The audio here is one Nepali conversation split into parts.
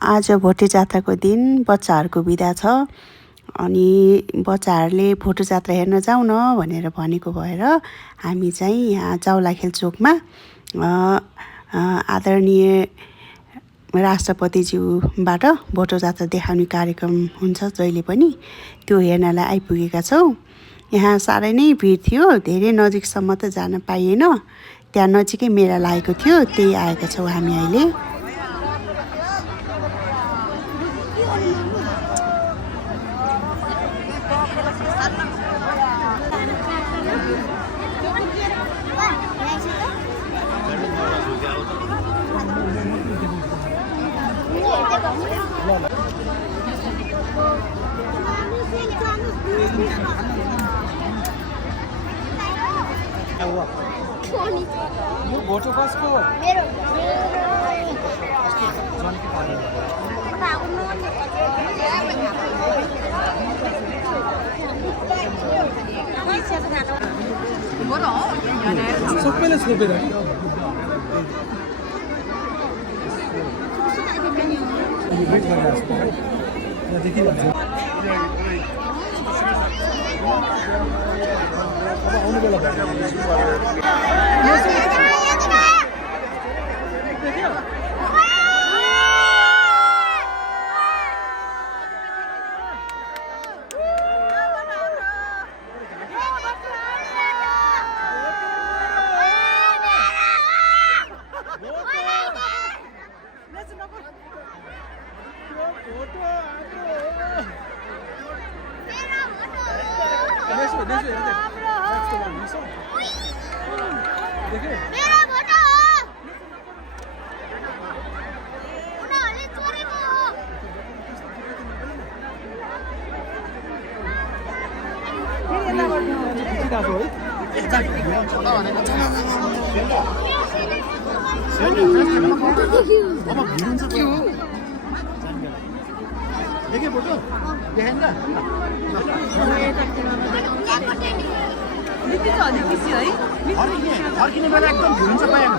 आज भोटे जात्राको दिन बच्चाहरूको बिदा छ अनि बच्चाहरूले फोटो जात्रा हेर्न जाउँ न भनेर भनेको भएर हामी चाहिँ यहाँ जाउलाखेल चोकमा आदरणीय राष्ट्रपतिज्यूबाट भोटो जात्रा देखाउने कार्यक्रम हुन्छ जहिले पनि त्यो हेर्नलाई आइपुगेका छौँ। यहाँ साह्रै नै भिड थियो, धेरै नजिकसम्म त जान पाइएन। त्यहाँ नजिकै मेला लागेको थियो, त्यही आएका छौँ हामी अहिले। यो भोटो कसको हो? मेरो सबैले छोपेर आउनु बेला फर्किने बेला एकदम भिडिन्छ पाएन।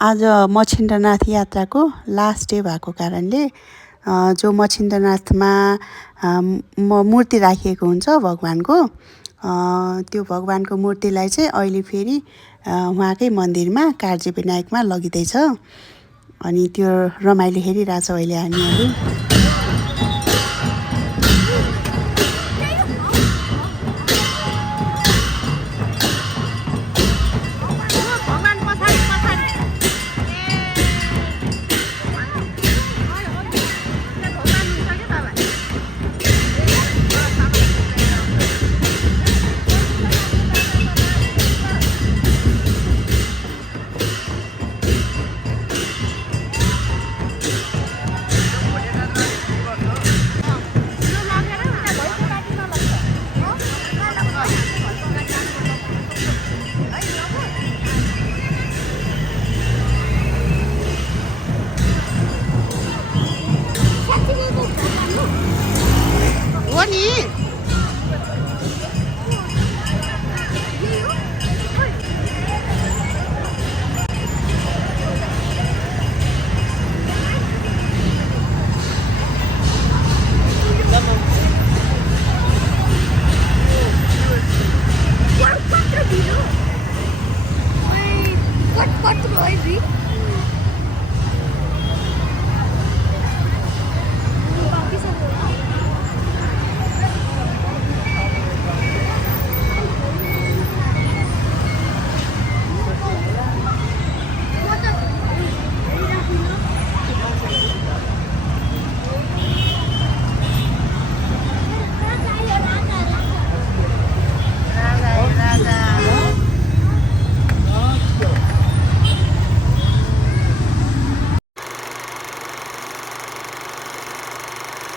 आज मच्छिन्द्रनाथ यात्राको लास्ट डे भएको कारणले जो मच्छिन्द्रनाथमा मूर्ति राखिएको हुन्छ भगवानको, त्यो भगवानको मूर्तिलाई चाहिँ अहिले फेरि उहाँकै मन्दिरमा काजी विनायकमा लगिँदैछ अनि त्यो रमाइलो हेरिरहेछौँ अहिले हामीहरू। कत्रो है